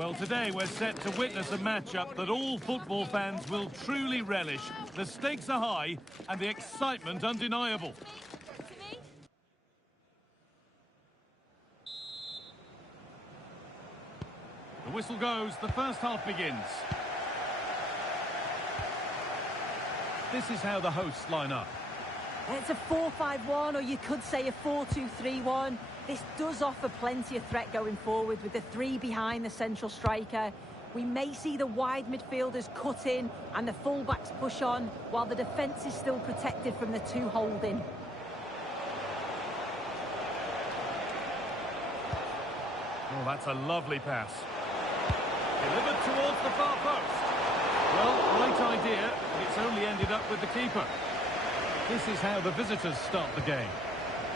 Well, today we're set to witness a matchup that all football fans will truly relish. The stakes are high and the excitement undeniable. The whistle goes, the first half begins. This is how the hosts line up. It's a 4-5-1, or you could say a 4-2-3-1. This does offer plenty of threat going forward with the three behind the central striker. We may see the wide midfielders cut in and the fullbacks push on, while the defence is still protected from the two holding. Oh, that's a lovely pass. Delivered towards the far post. Well, right idea, but it's only ended up with the keeper. This is how the visitors start the game.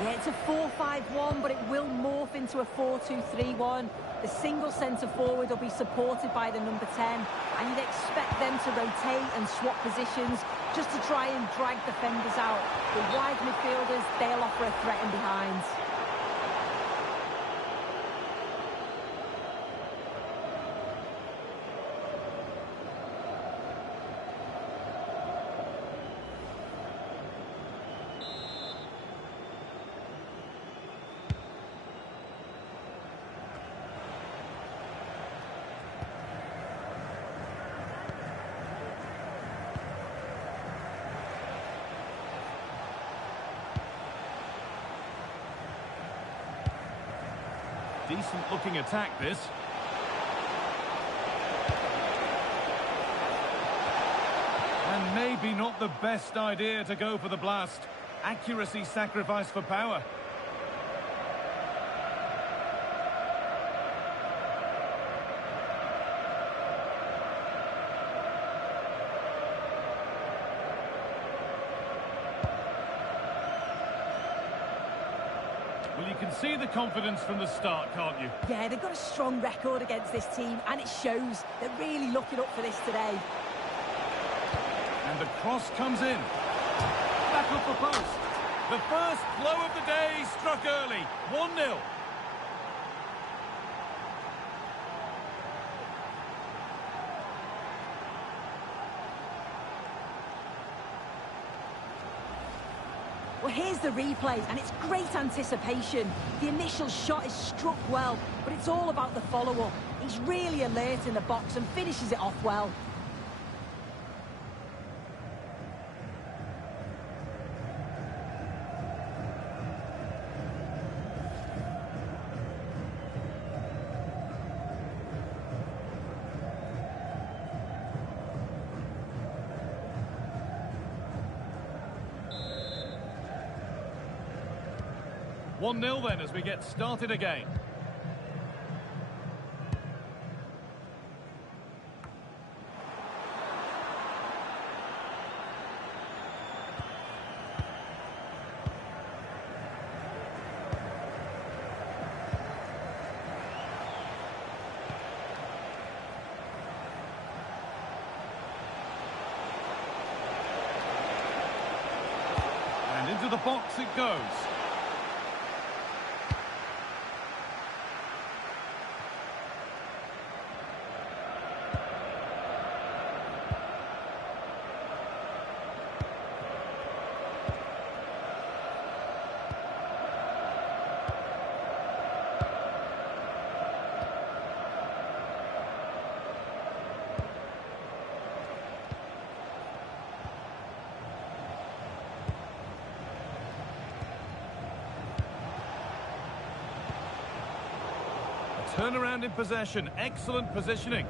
Yeah, it's a 4-5-1, but it will morph into a 4-2-3-1. The single centre-forward will be supported by the number 10, and you'd expect them to rotate and swap positions just to try and drag defenders out. The wide midfielders, they'll offer a threat in behind. Decent looking attack, this. And maybe not the best idea to go for the blast. Accuracy sacrificed for power. Well, you can see the confidence from the start, can't you? Yeah, they've got a strong record against this team, and it shows. They're really looking up for this today. And the cross comes in. Back off the post. The first blow of the day struck early. 1-0. Well, here's the replay, and it's great anticipation. The initial shot is struck well, but it's all about the follow-up. He's really alert in the box and finishes it off well. One 1-0 then as we get started again. And into the box it goes. Turnaround in possession, excellent positioning.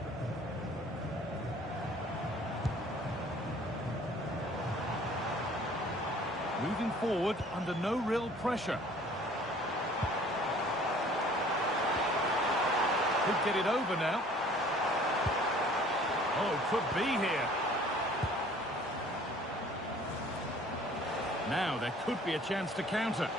Moving forward under no real pressure. Could get it over now. Oh, could be here. Now there could be a chance to counter.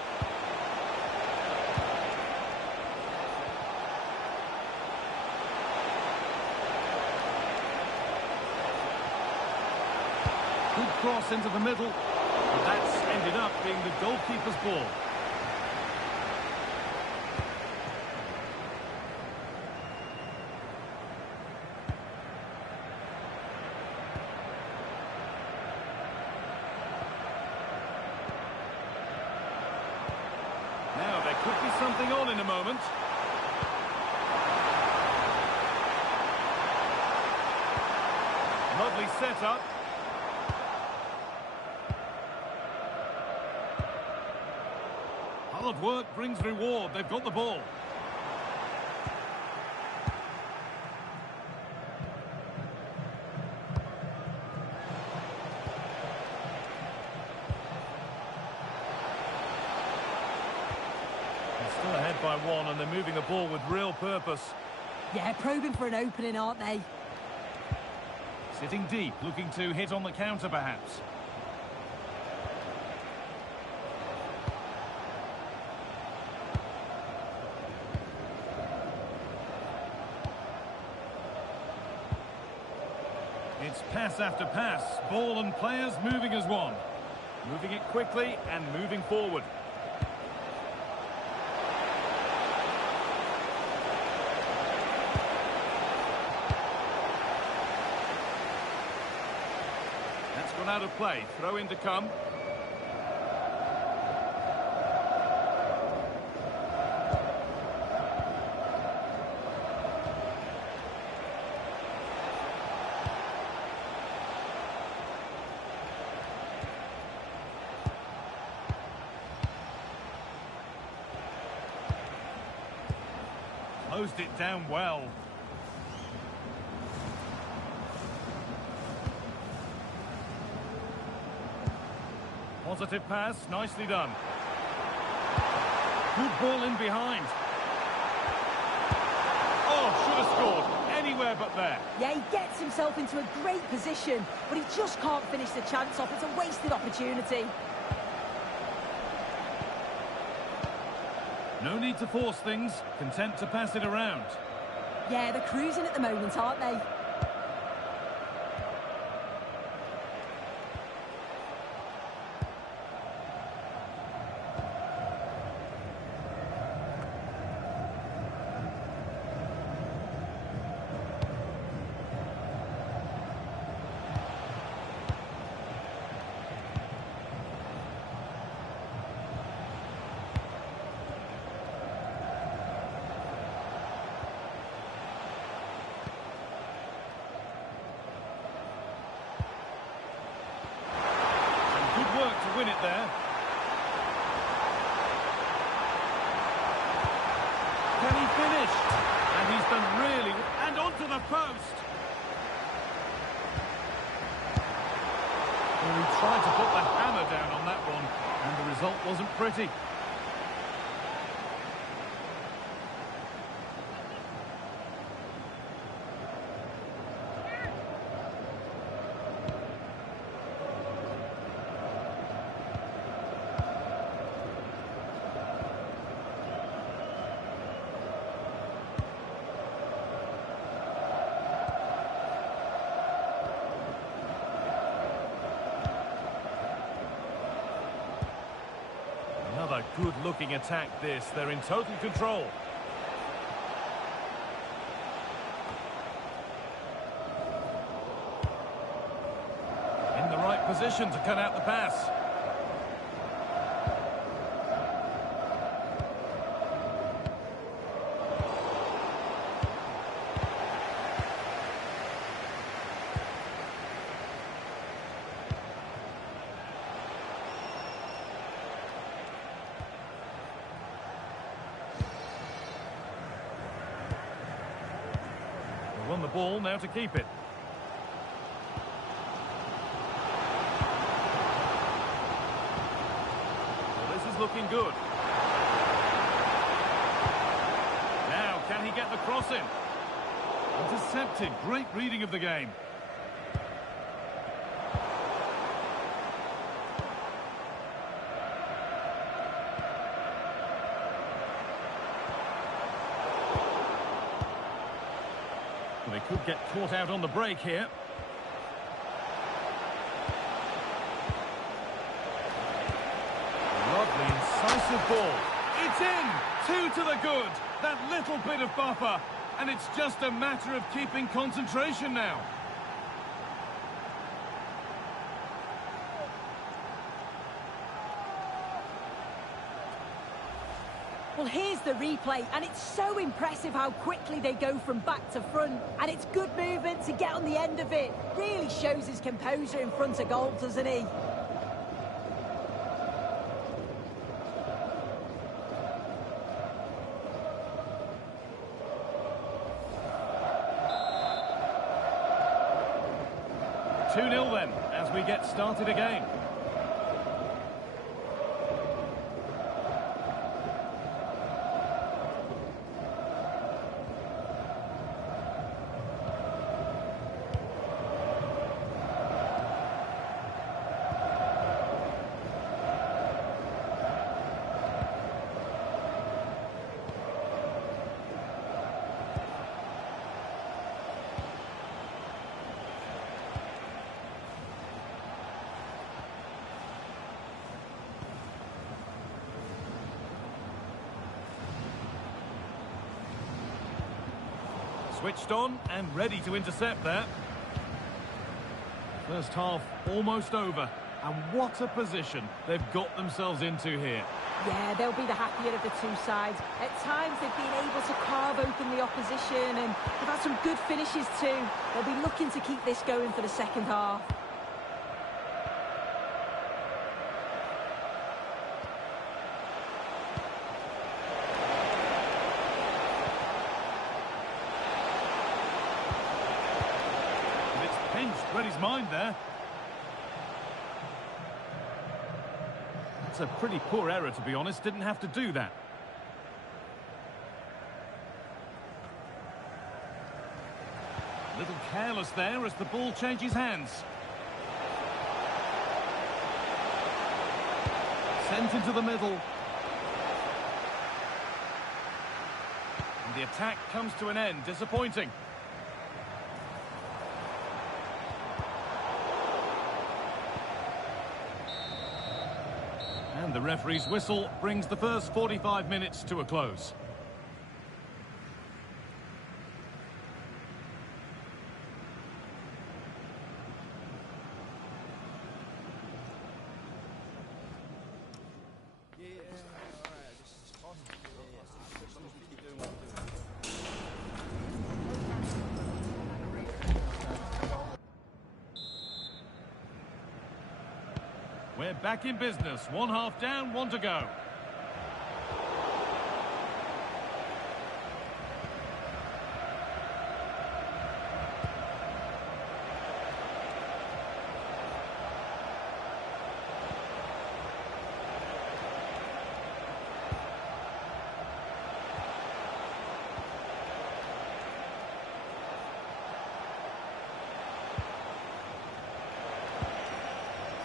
Good cross into the middle, but that's ended up being the goalkeeper's ball. Now, there could be something on in a moment. Lovely setup. Hard work brings reward. They've got the ball. They're still ahead by one, and they're moving the ball with real purpose. Yeah, probing for an opening, aren't they? Sitting deep, looking to hit on the counter, perhaps. It's pass after pass, ball and players moving as one. Moving it quickly and moving forward. That's gone out of play, throw in to come. Closed it down well. Positive pass, nicely done. Good ball in behind. Oh, should have scored. Anywhere but there. Yeah, he gets himself into a great position, but he just can't finish the chance off. It's a wasted opportunity. No need to force things, content to pass it around. Yeah, they're cruising at the moment, aren't they? Good work to win it there. Can he finish? And he's done really... And onto the post! Well, he tried to put the hammer down on that one, and the result wasn't pretty. Another good-looking attack, this. They're in total control. In the right position to cut out the pass. Won the ball, now to keep it. Well, this is looking good. Now, can he get the cross in? Intercepted, great reading of the game. They could get caught out on the break here. Lovely, incisive ball. It's in! 2 to the good. That little bit of buffer. And it's just a matter of keeping concentration now. Well, here's the replay, and it's so impressive how quickly they go from back to front. And it's good movement to get on the end of it. Really shows his composure in front of goal, doesn't he? Two 0 then, as we get started again. Switched on and ready to intercept there. First half almost over. And what a position they've got themselves into here. Yeah, they'll be the happier of the two sides. At times they've been able to carve open the opposition, and they've had some good finishes too. They'll be looking to keep this going for the second half. Read his mind there. That's a pretty poor error, to be honest. Didn't have to do that. A little careless there as the ball changes hands. Sent into the middle. And the attack comes to an end. Disappointing. And the referee's whistle brings the first 45 minutes to a close. We're back in business. One half down, one to go.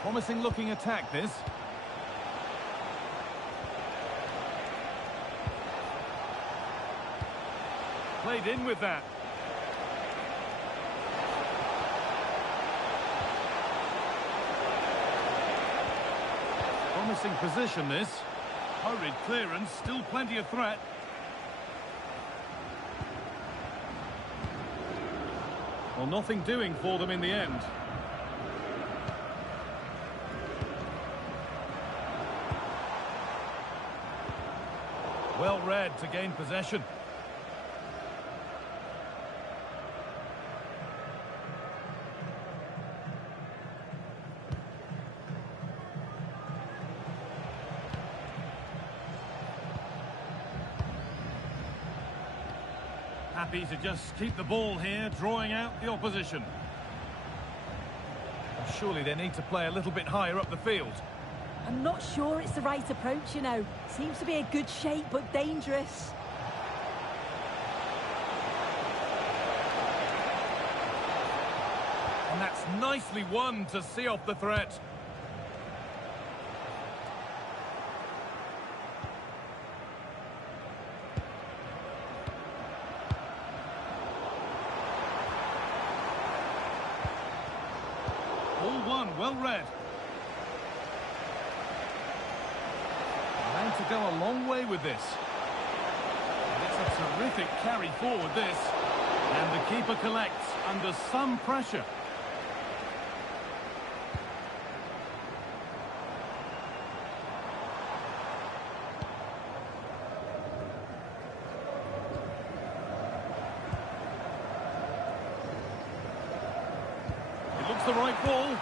Promising looking attack, this. Played in with that. Promising position, this. Hurried clearance, still plenty of threat. Well, nothing doing for them in the end. Well read to gain possession. Happy to just keep the ball here, drawing out the opposition. Surely they need to play a little bit higher up the field. I'm not sure it's the right approach, you know. Seems to be a good shape, but dangerous. And that's nicely won to see off the threat. All one, well read. And to go a long way with this. It's a terrific carry forward, this. And the keeper collects under some pressure. the right ball.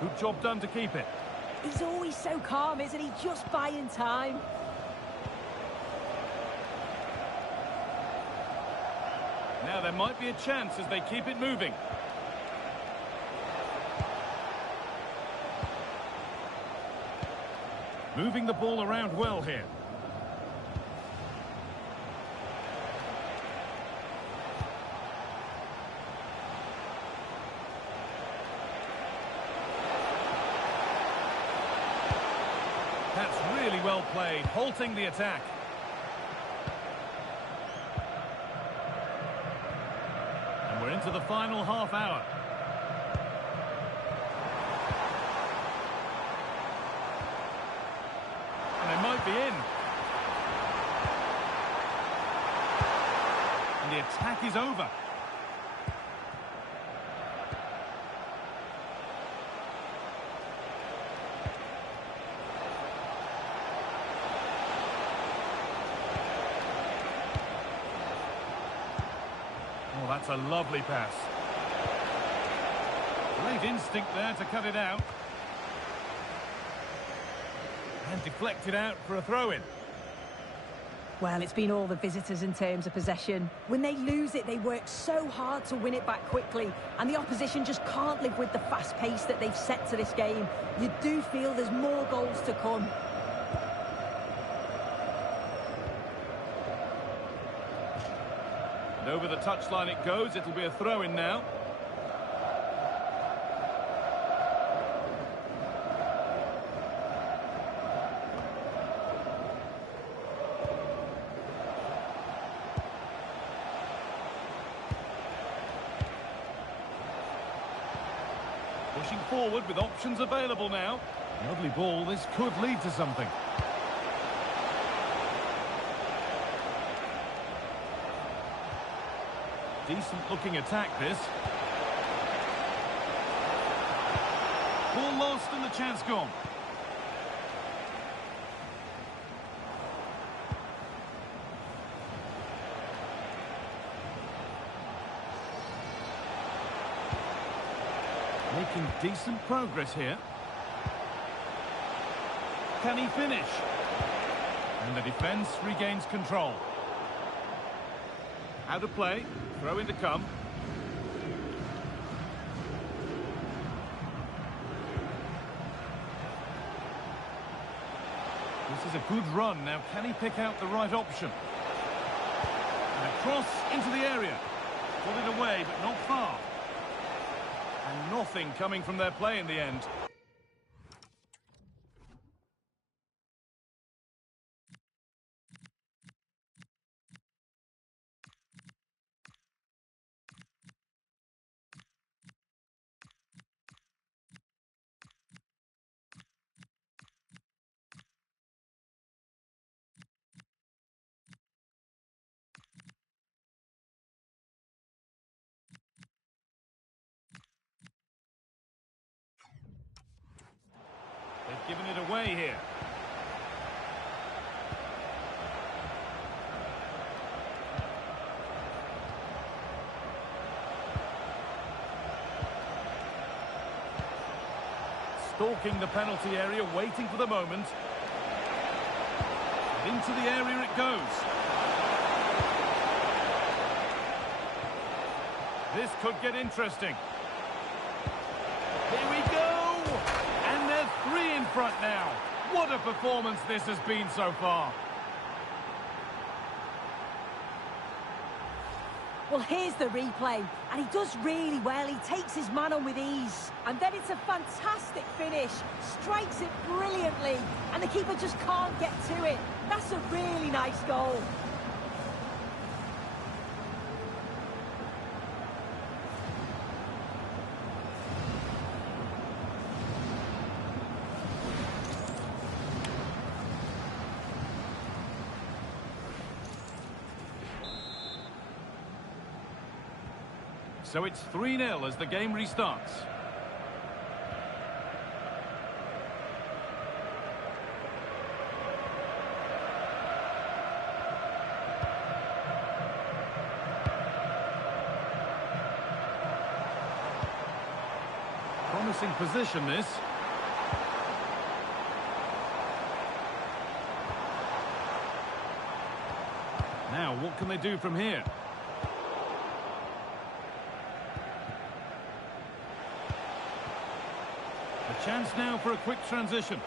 Good job done to keep it. He's always so calm, isn't he? Just buying time. Now there might be a chance as they keep it moving. Moving the ball around well here. That's really well played, halting the attack. And we're into the final half hour. And they might be in. And the attack is over. Oh, that's a lovely pass. Great instinct there to cut it out. And deflected out for a throw-in. Well, it's been all the visitors in terms of possession. When they lose it, they work so hard to win it back quickly, and the opposition just can't live with the fast pace that they've set to this game. You do feel there's more goals to come. And over the touchline it goes. It'll be a throw-in now. Pushing forward with options available now. Lovely ball. This could lead to something. Decent looking attack this. Ball lost and the chance gone. Making decent progress here. Can he finish? And the defence regains control. Out of play. Throw in to come. This is a good run. Now, can he pick out the right option? And a cross into the area. Got it away, but not far. And nothing coming from their play in the end. They've given it away here. Stalking the penalty area, waiting for the moment. Into the area it goes. This could get interesting. Here we go! And they're 3 in front now. What a performance this has been so far. Well, here's the replay, and he does really well. He takes his man on with ease. And then it's a fantastic finish. Strikes it brilliantly, and the keeper just can't get to it. That's a really nice goal. So it's 3-0 as the game restarts. promising position, this. Now, what can they do from here? A chance now for a quick transition.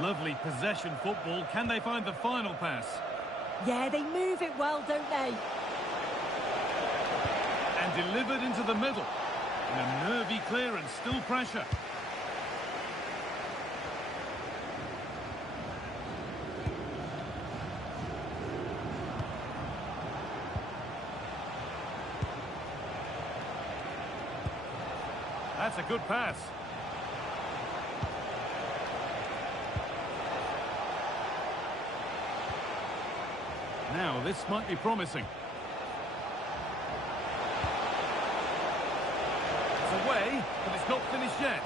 Lovely possession football. Can they find the final pass? Yeah, they move it well, don't they? And delivered into the middle. And a nervy clearance, still pressure. That's a good pass. Now, this might be promising. It's away, but it's not finished yet.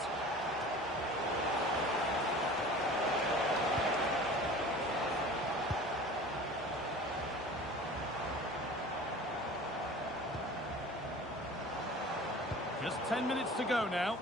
Just 10 minutes to go now.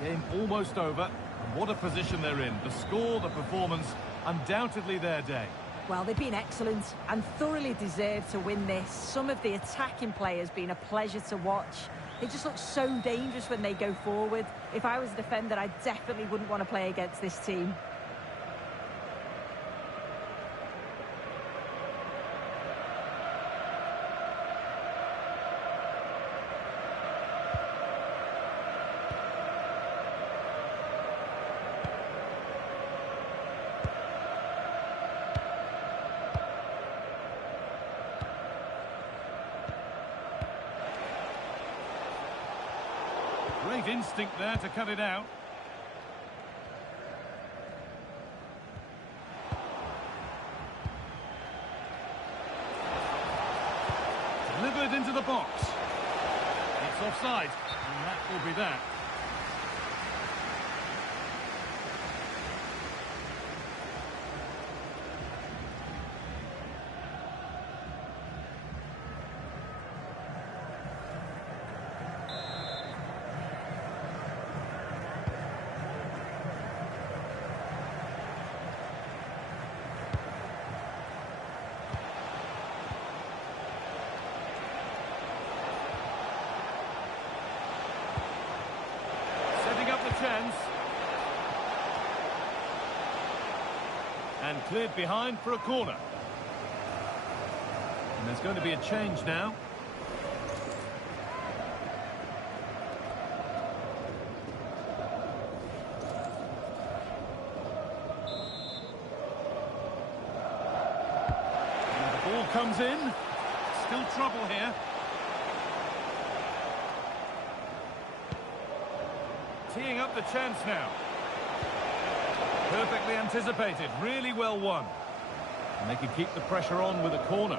Game almost over. And what a position they're in. The score, the performance, undoubtedly their day. Well, they've been excellent and thoroughly deserved to win this. Some of the attacking players been a pleasure to watch. They just look so dangerous when they go forward. If I was a defender, I definitely wouldn't want to play against this team. Great instinct there to cut it out. Delivered into the box. It's offside, and that will be that. Chance. And cleared behind for a corner. And there's going to be a change now. And the ball comes in. Still trouble here. Teeing up the chance now. Perfectly anticipated, really well won. And they can keep the pressure on with a corner.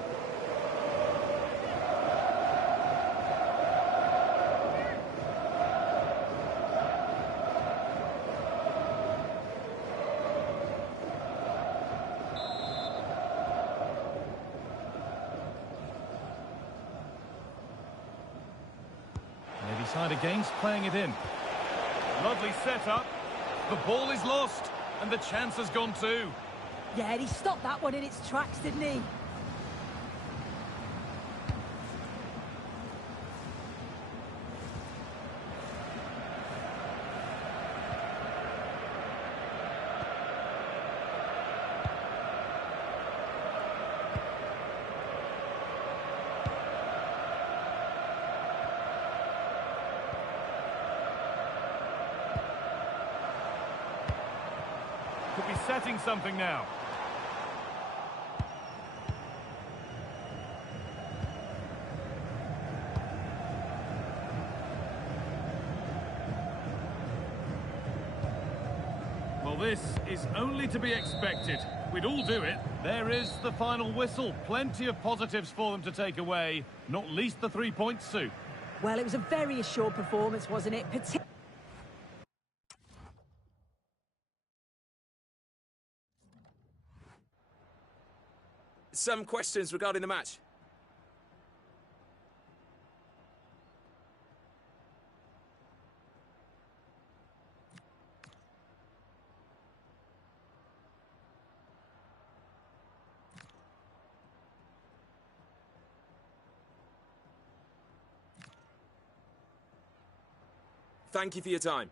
They decide against playing it in. Lovely setup. The ball is lost, and the chance has gone too. Yeah, he stopped that one in its tracks, didn't he? Could be setting something now. Well, this is only to be expected. We'd all do it. There is the final whistle. Plenty of positives for them to take away, not least the 3 points, Sue. Well, it was a very assured performance, wasn't it? Some questions regarding the match. Thank you for your time.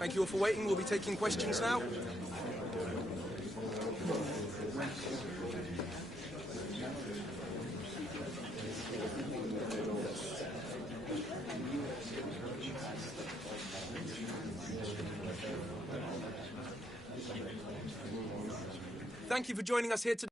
Thank you all for waiting. We'll be taking questions now. Thank you for joining us here today.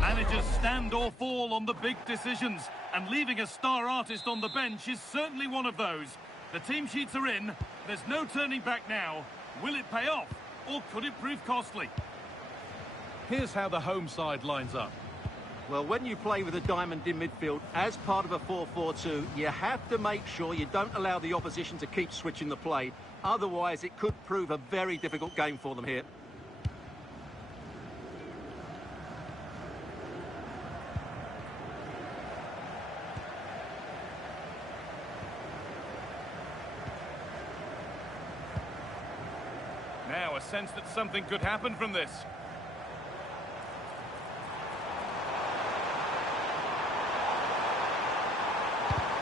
Managers stand or fall on the big decisions, and leaving a star artist on the bench is certainly one of those. The team sheets are in, there's no turning back now. Will it pay off, or could it prove costly? Here's how the home side lines up. Well, when you play with a diamond in midfield as part of a 4-4-2, you have to make sure you don't allow the opposition to keep switching the play. Otherwise, it could prove a very difficult game for them here. Now, a sense that something could happen from this.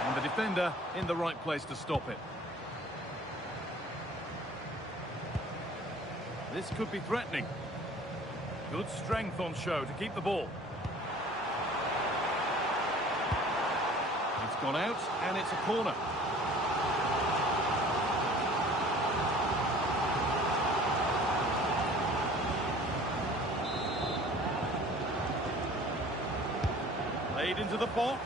And the defender in the right place to stop it. This could be threatening. Good strength on show to keep the ball. It's gone out, and it's a corner. Played into the box.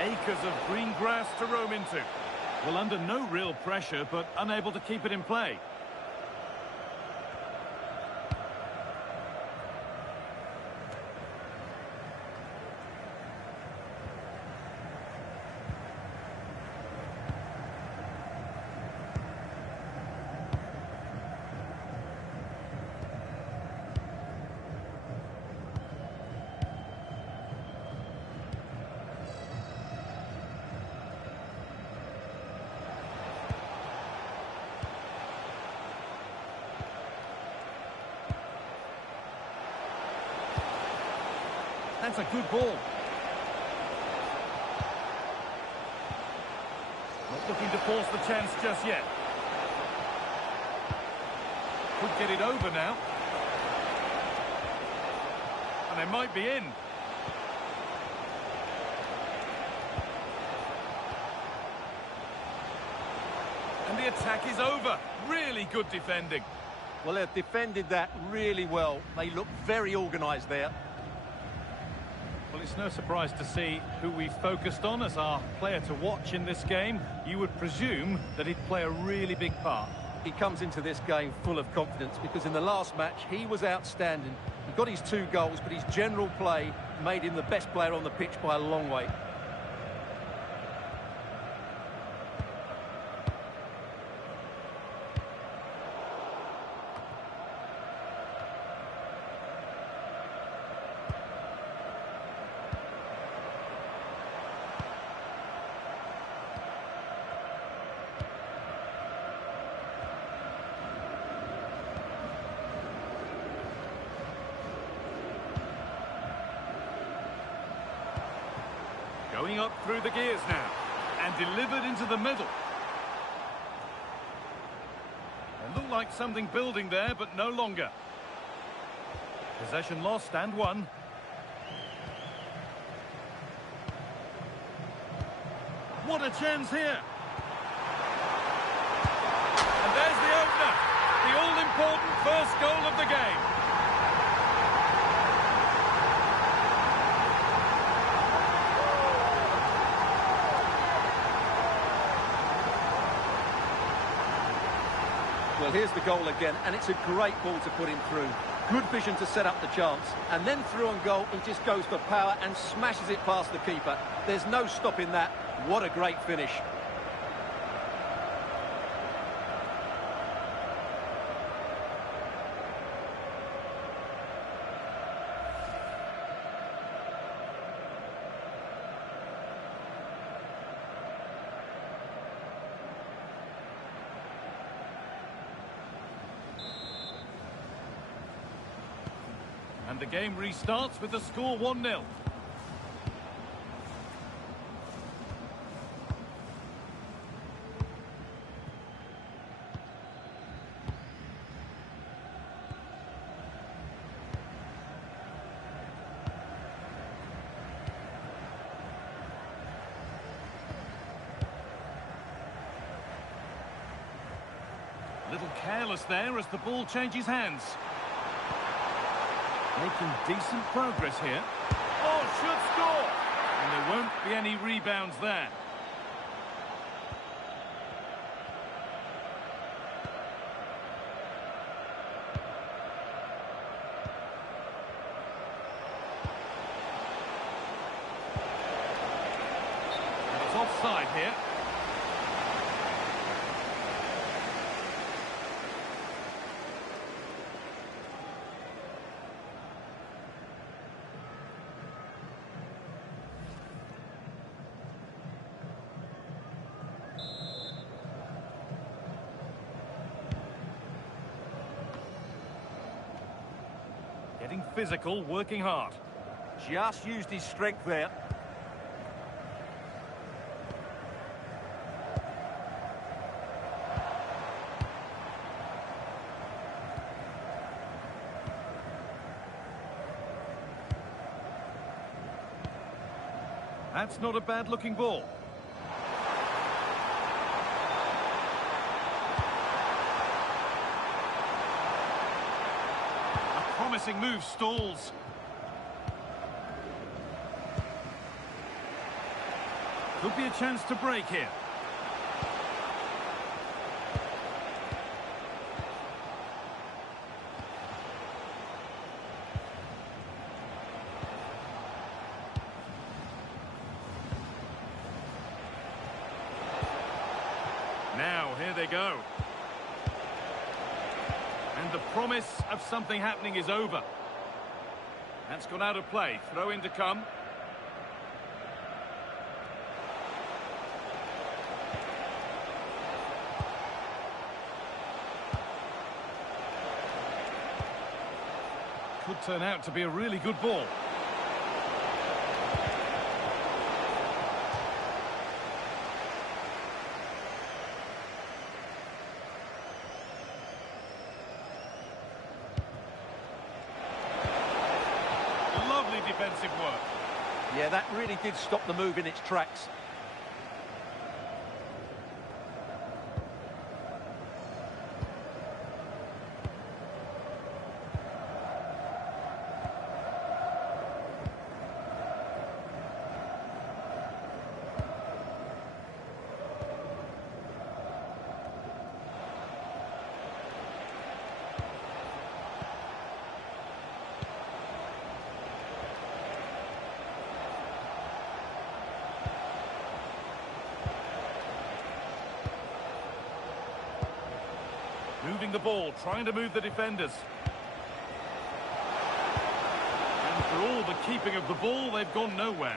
Acres of green grass to roam into. Well, under no real pressure, but unable to keep it in play. That's a good ball. Not looking to force the chance just yet. Could get it over now. And they might be in. And the attack is over. Really good defending. Well, they've defended that really well. They look very organised there. Well, it's no surprise to see who we focused on as our player to watch in this game. You would presume that he'd play a really big part. He comes into this game full of confidence because in the last match he was outstanding. He got his 2 goals, but his general play made him the best player on the pitch by a long way. up through the gears now. And delivered into the middle. It looked like something building there, but no longer. Possession lost and won. What a chance here. And there's the opener. The all-important first goal of the game. Well, here's the goal again, and it's a great ball to put him through. Good vision to set up the chance. And then through on goal, he just goes for power and smashes it past the keeper. There's no stopping that. What a great finish. And the game restarts with the score 1-0. A little careless there as the ball changes hands. Making decent progress here. Oh, should score! And there won't be any rebounds there. And it's offside here. Getting physical, working hard. Just used his strength there. That's not a bad-looking ball. Promising move stalls. Could be a chance to break here. Now, here they go. And the promise of something happening is over. That's gone out of play. Throw in to come. Could turn out to be a really good ball. Lovely defensive work. Yeah, that really did stop the move in its tracks. Moving the ball, trying to move the defenders. And for all the keeping of the ball, they've gone nowhere.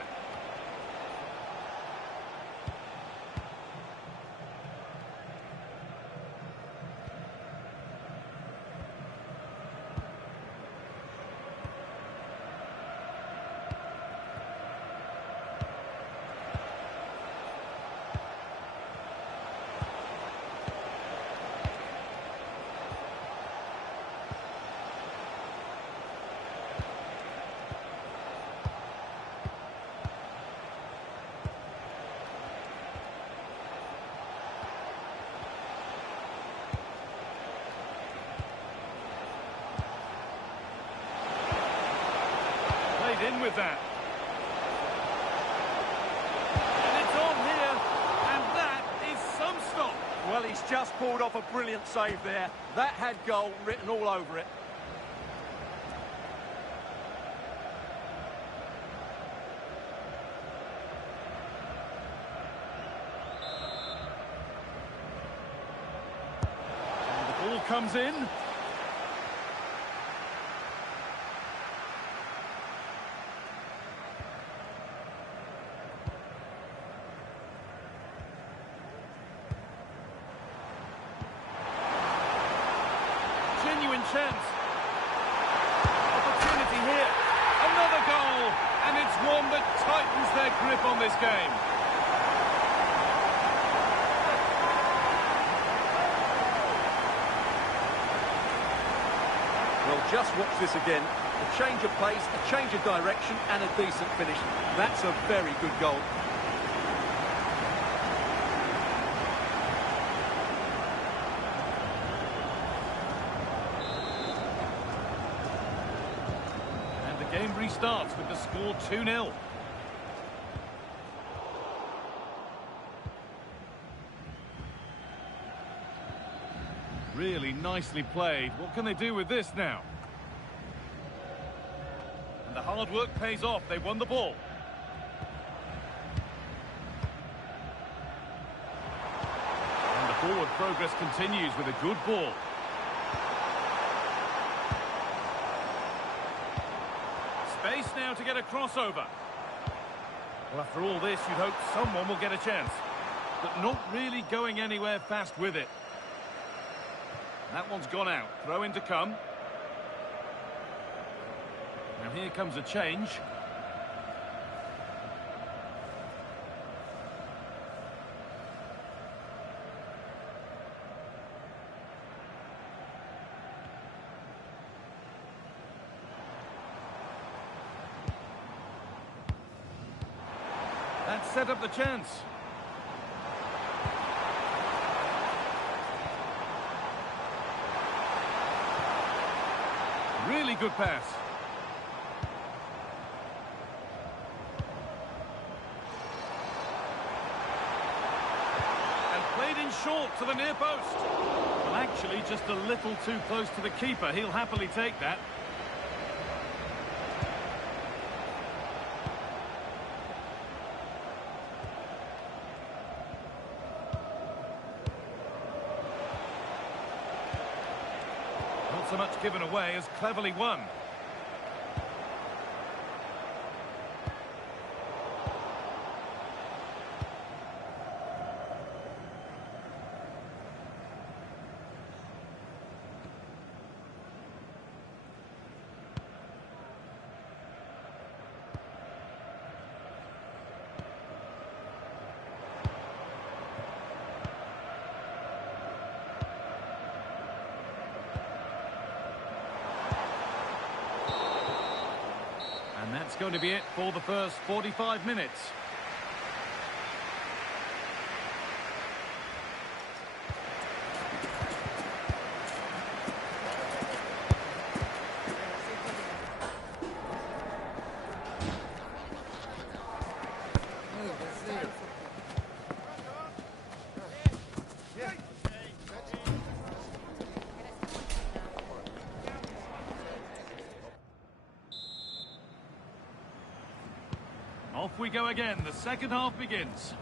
in with that. And it's on here, and that is some stop. Well, he's just pulled off a brilliant save there. That had goal written all over it. Ball comes in. Genuine chance. Opportunity here. Another goal. And it's one that tightens their grip on this game. Well, just watch this again. A change of pace, a change of direction, and a decent finish. That's a very good goal. And the game restarts with the score 2-0. Really nicely played. What can they do with this now? And the hard work pays off. They won the ball. And the forward progress continues with a good ball. Space now to get a crossover. Well, after all this, you'd hope someone will get a chance. But not really going anywhere fast with it. That one's gone out. Throw in to come. Now here comes a change. That set up the chance. Really good pass. And played in short to the near post. Well, actually, just a little too close to the keeper. He'll happily take that. Not so much given away as cleverly won. And that's going to be it for the first 45 minutes. Off we go again. The second half begins.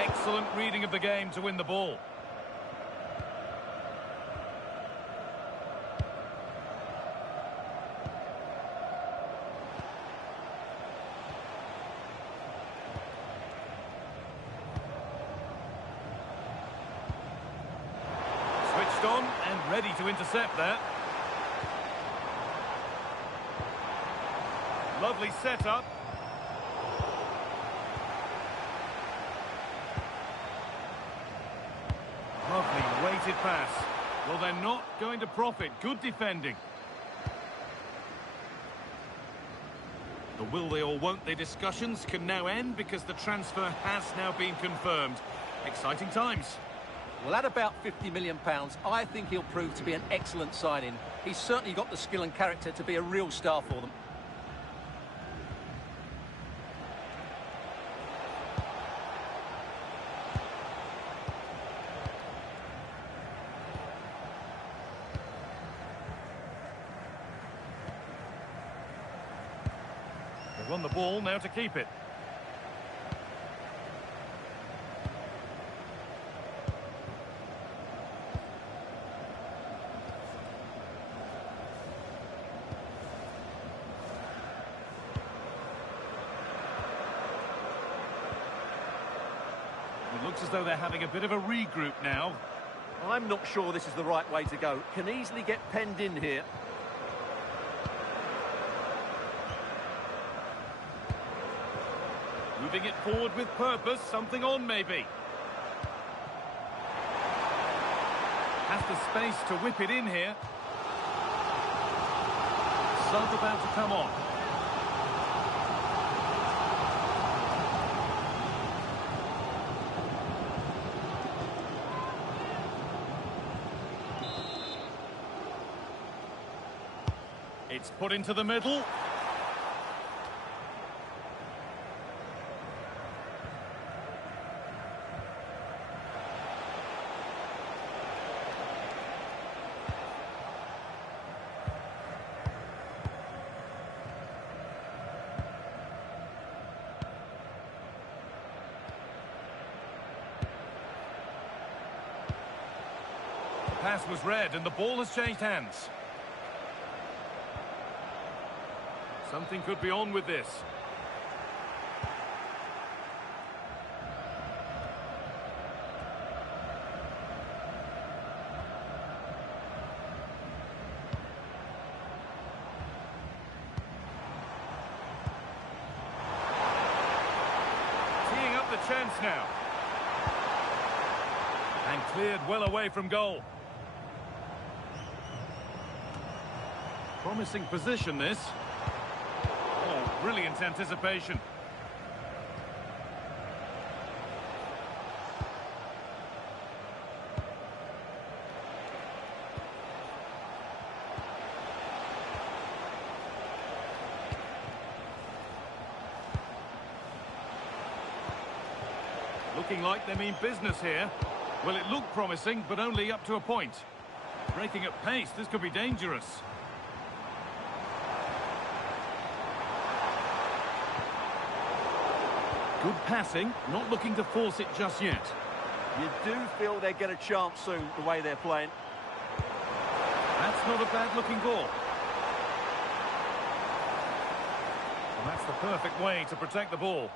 Excellent reading of the game to win the ball. Switched on and ready to intercept there. Lovely setup. Lovely weighted pass. Well, they're not going to profit. Good defending. The will they or won't they discussions can now end because the transfer has now been confirmed. Exciting times. Well, at about £50 million, I think he'll prove to be an excellent signing. He's certainly got the skill and character to be a real star for them. They've won the ball, now to keep it. It looks as though they're having a bit of a regroup now. I'm not sure this is the right way to go. Can easily get penned in here. Moving it forward with purpose, something on maybe. Has the space to whip it in here. Sub about to come on. It's put into the middle. The pass was read and the ball has changed hands. Something could be on with this. Teeing up the chance now. And cleared well away from goal. Promising position, this. Oh, brilliant anticipation. Looking like they mean business here. Well, it looked promising, but only up to a point. Breaking at pace, this could be dangerous. Good passing, not looking to force it just yet. You do feel they get a chance soon, the way they're playing. That's not a bad-looking ball. Well, that's the perfect way to protect the ball.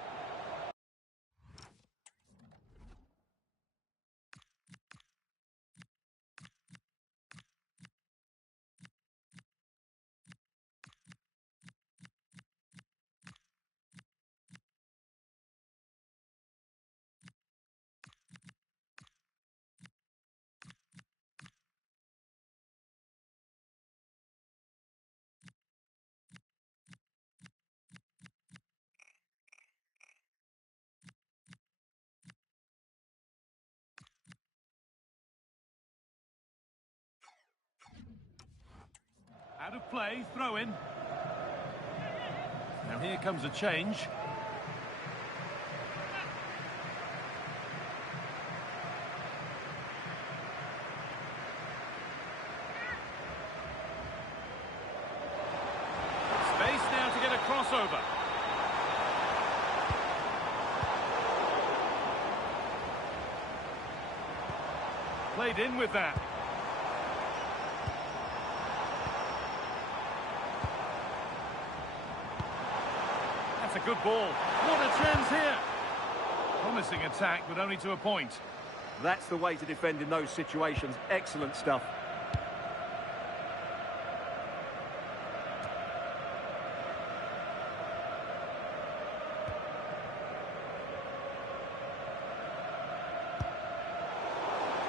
Out of play, throw in. Now here comes a change. Space now to get a crossover. Played in with that. That's a good ball. What a chance here. Promising attack, but only to a point. That's the way to defend in those situations. Excellent stuff.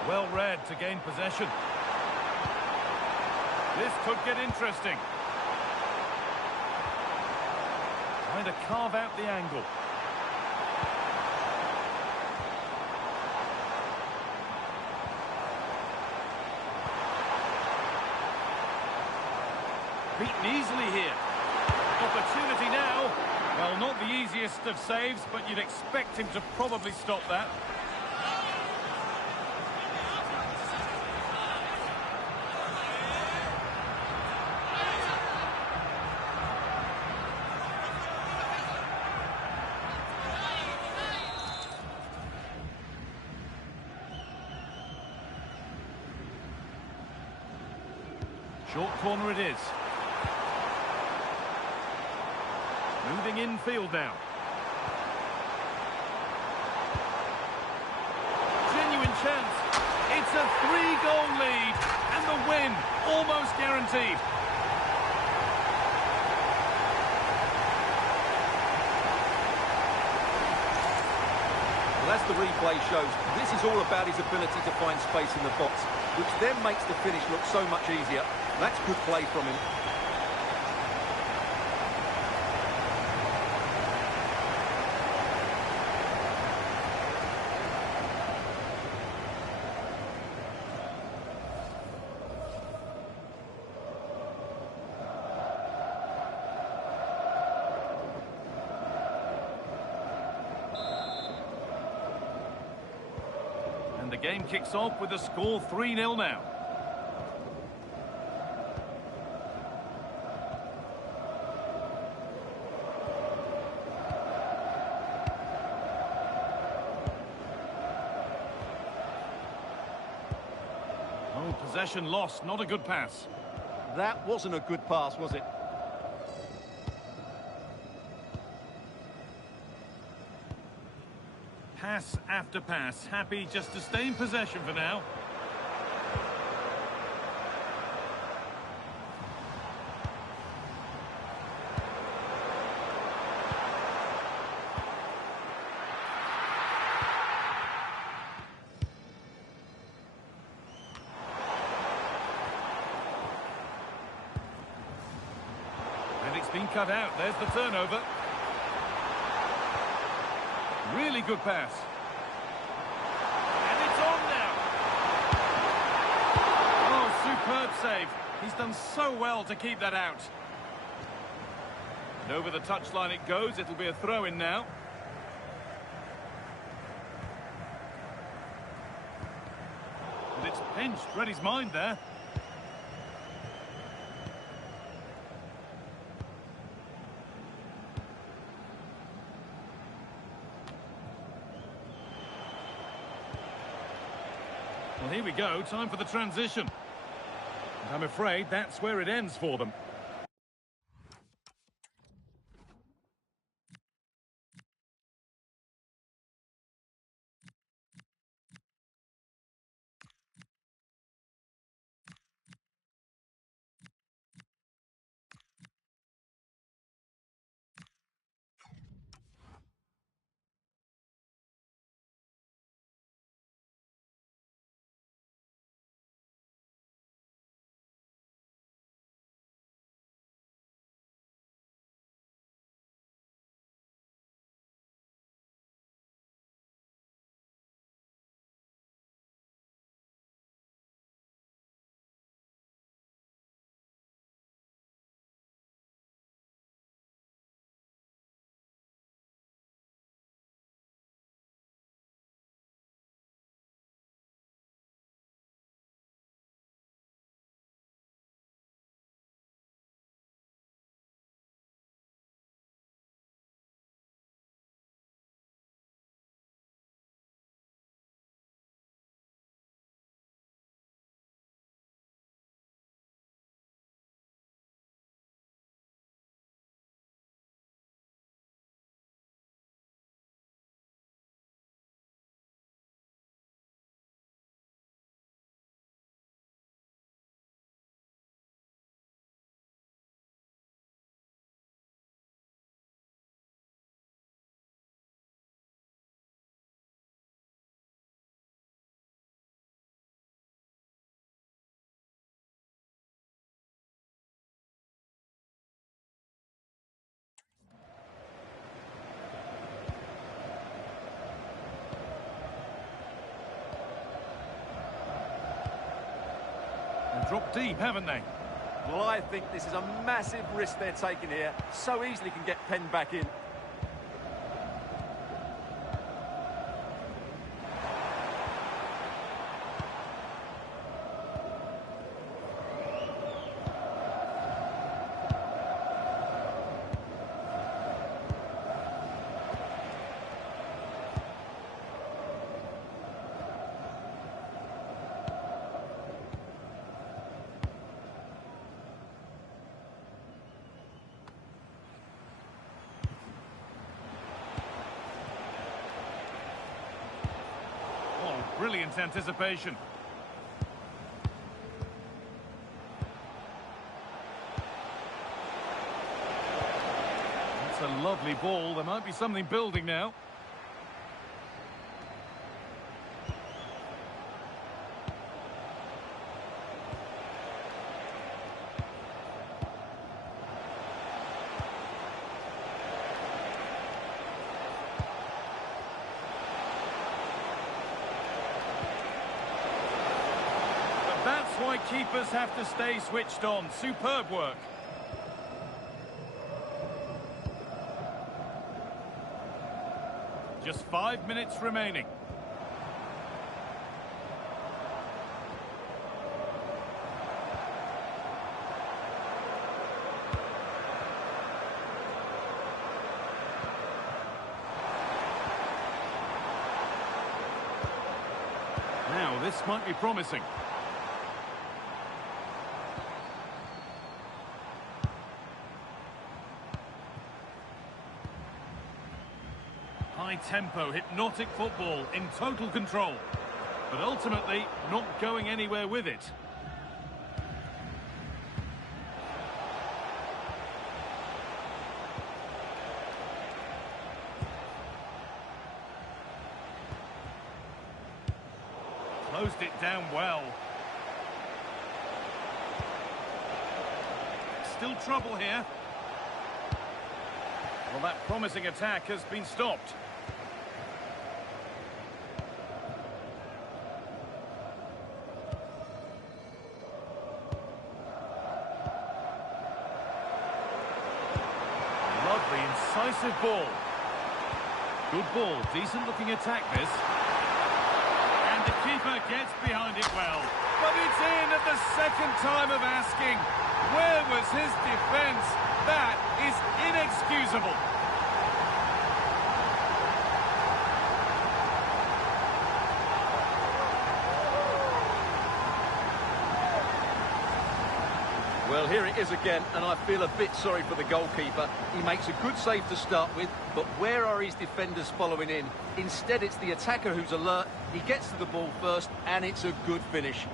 Well read to gain possession. This could get interesting. Trying to carve out the angle. Beaten easily here. Opportunity now. Well, not the easiest of saves, but you'd expect him to probably stop that. Short corner it is. Moving infield now. Genuine chance. It's a 3-goal lead. And the win almost guaranteed. Well, as the replay shows, this is all about his ability to find space in the box, which then makes the finish look so much easier. That's good play from him. And the game kicks off with the score 3-0 now. Oh, possession lost, not a good pass. That wasn't a good pass, was it? Pass after pass, happy just to stay in possession for now. And it's been cut out, there's the turnover. Really good pass. And it's on now. Oh, superb save. He's done so well to keep that out. And over the touchline it goes. It'll be a throw-in now. And it's pinched. Read his mind there. Well, here we go, time for the transition. And I'm afraid that's where it ends for them. And dropped deep, haven't they? Well, I think this is a massive risk they're taking here. So easily can get penned back in. Brilliant anticipation. That's a lovely ball. There might be something building now. That's why keepers have to stay switched on. Superb work. Just 5 minutes remaining. Now, this might be promising. High tempo, hypnotic football in total control, but ultimately not going anywhere with it. Closed it down well. Still trouble here. Well, that promising attack has been stopped. Lovely, incisive ball. Good ball, decent looking attack this. And the keeper gets behind it well. But it's in at the second time of asking. Where was his defence? That is inexcusable. Well, here it is again, and I feel a bit sorry for the goalkeeper. He makes a good save to start with, but where are his defenders following in? Instead, it's the attacker who's alert. He gets to the ball first, and it's a good finish.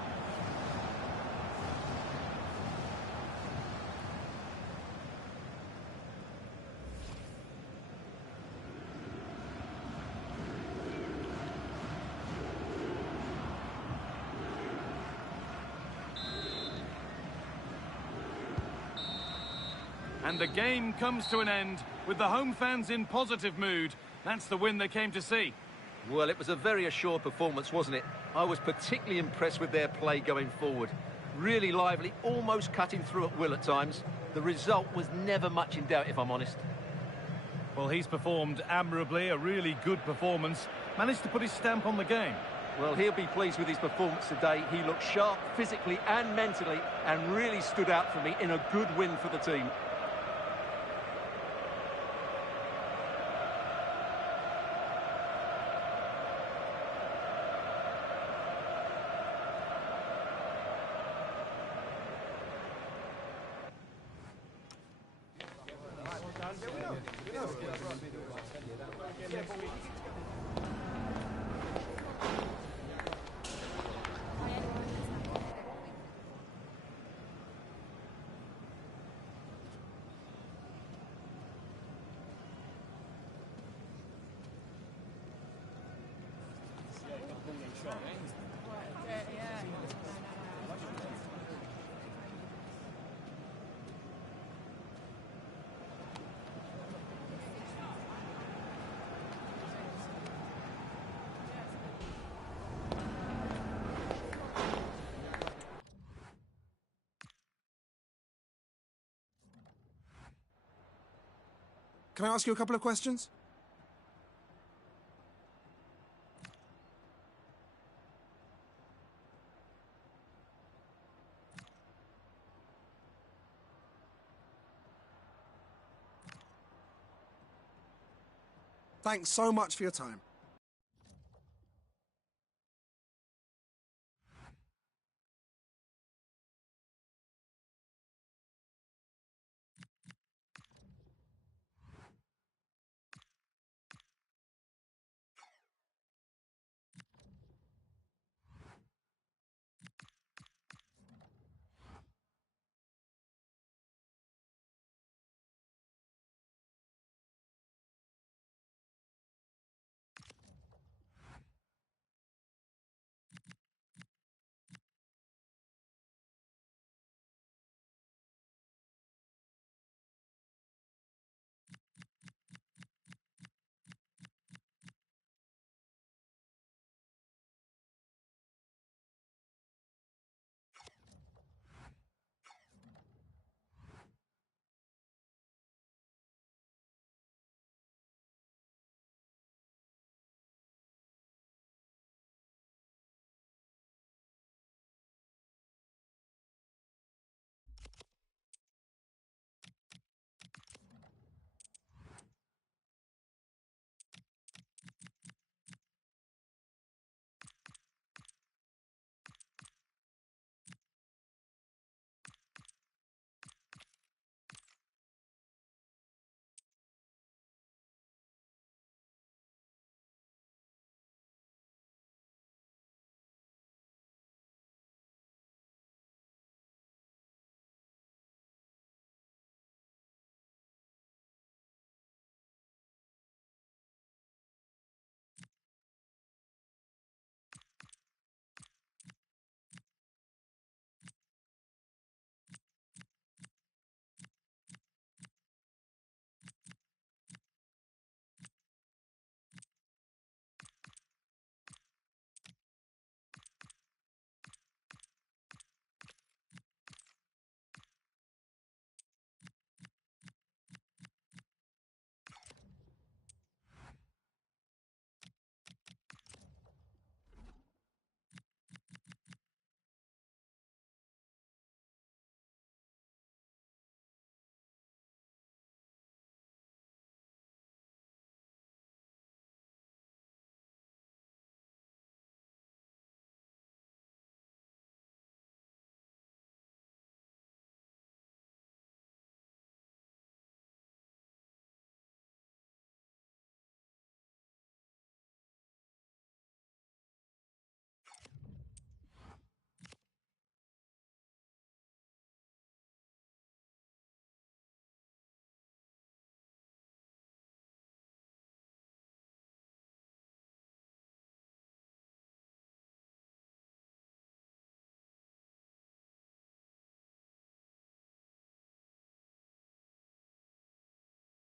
And the game comes to an end with the home fans in positive mood. That's the win they came to see. Well, it was a very assured performance, wasn't it? I was particularly impressed with their play going forward. Really lively, almost cutting through at will at times. The result was never much in doubt, if I'm honest. Well, he's performed admirably, a really good performance. Managed to put his stamp on the game. Well, he'll be pleased with his performance today. He looked sharp physically and mentally and really stood out for me in a good win for the team. Can I ask you a couple of questions? Thanks so much for your time.